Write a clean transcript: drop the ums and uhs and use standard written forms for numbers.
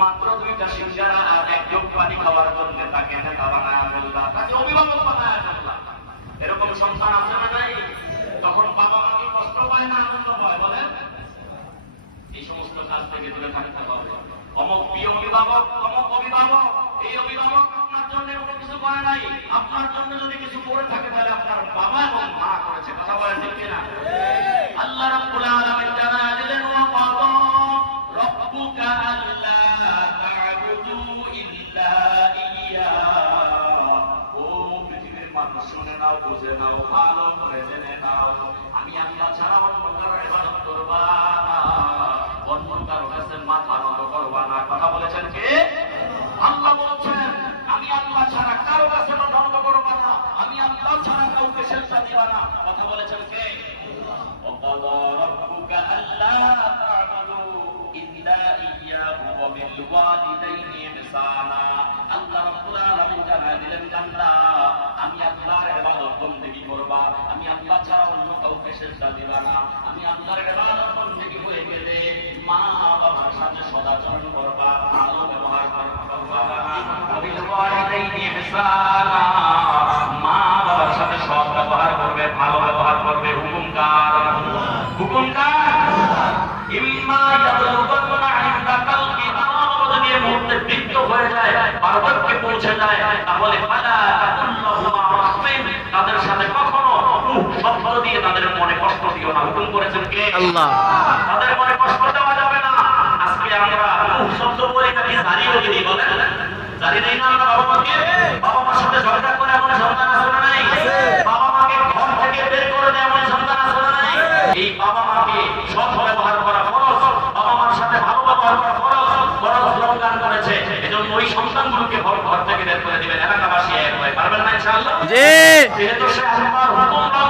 মাত্র দুইটা সিঙ্গারা আর এক জগ পানি খাওয়ার জন্য তাকে নেতা বানায় ফেললা, তাকে অভিভাবক বানায় ফেললা। এরকম সন্তান আছে না নাই? তখন বাবা মা কি কষ্ট পায় না আনন্দ পায় বলেন? এই সমস্ত কাজ থেকে দূরে থাকতে হবে। অমুক প্রিয় অভিভাবক, অমুক অভিভাবক, এই অভিভাবক আপনার জন্য কোনো কিছু করে নাই, আপনার জন্য যদি কিছু করে থাকে তাহলে আপনার বাবা এবং মা করেছে। কথা বলেন ঠিক কিনা? আল্লাহ রাব্বুল আলামিন জানায়া দিলেন, ওয়া ক্বাদা রাব্বুকা আল্লা তা'বুদু ইল্লা ইয়্যাহু। ও পৃথিবীর মানুষ শুনে নাও, বুঝে নাও, ভালো করে জেনে নাও, আমি আল্লাহ ছাড়া অন্য কারো ইবাদত করবা না, অন্য কারো কাছে মাথা নত করবা না। কথা বলেছেন কে? আল্লাহ বলছেন আমি আল্লাহ ছাড়া কারো কাছে মাথা নত করবা না, আমি আল্লাহ ছাড়া কাউকে সেজদা দিবা না। কথা বলেছেন কে? وَقَضَى رَبُّكَ أَلَّا تَعْبُدُوا إِلَّا إِيَّاهُ وَبِالْوَالِدَيْنِ إِحْسَانًا। আল্লাহ রাব্বুল আলামিন জানায় দিলেন বান্দা, আমি আল্লাহর ইবাদত বন্দেগী করবা, আমি আল্লাহ ছাড়া অন্য কাউকে সেজদা দিবা না। আমি আল্লাহর ইবাদত বন্দেগী হয়ে গেলে মা বাবার সাথে সদাচরণ করবা, ভালো ব্যবহার করবা। وَبِالْوَالِدَيْنِ إِحْسَانًا, মা বাবার সাথে সৎ ব্যবহার করবে, ভালো ব্যবহার করবে। হুকুমকার ইম্মা ইয়াবলুগান্না ইনদাকাল কিবার, যদি এই মুহূর্তে বৃদ্ধ হয়ে যায়, বার্ধক্যে পৌঁছে যায়, তাহলে ফালা তাকুল্লাহুমা রাহমিন, তাদের সাথে কখনো শব্দ দিয়ে তাদের মনে কষ্ট দিও না। হুকুম করেছেন কে? আল্লাহ। তাদের মনে কষ্ট দেওয়া যাবে না। আজকে আমরা শব্দ বলি নাকি জারিওগিরি বলেন? জারি দেই না আমরা বাবা মাকে? বাবা মার সাথে ঝগড়া করে এমন সন্তান আছে না নাই? বাবা মাকে ঘর থেকে বের করে দেয় এমন সন্তান আছে না নাই? এই বাবা মাকে সৎ ব্যবহার করা ফরজ, বাবা মার সাথে ভালো ব্যবহার করা ফরজ, ফরজ লঙ্ঘন করেছে, এজন্য ওই সন্তানগুলোকে ঘর থেকে বের করে দিবেন। এলাকাবাসী এক হয়ে পারবেন না ইনশাআল্লাহ? জি। যেহেতু সে আল্লাহর হুকুম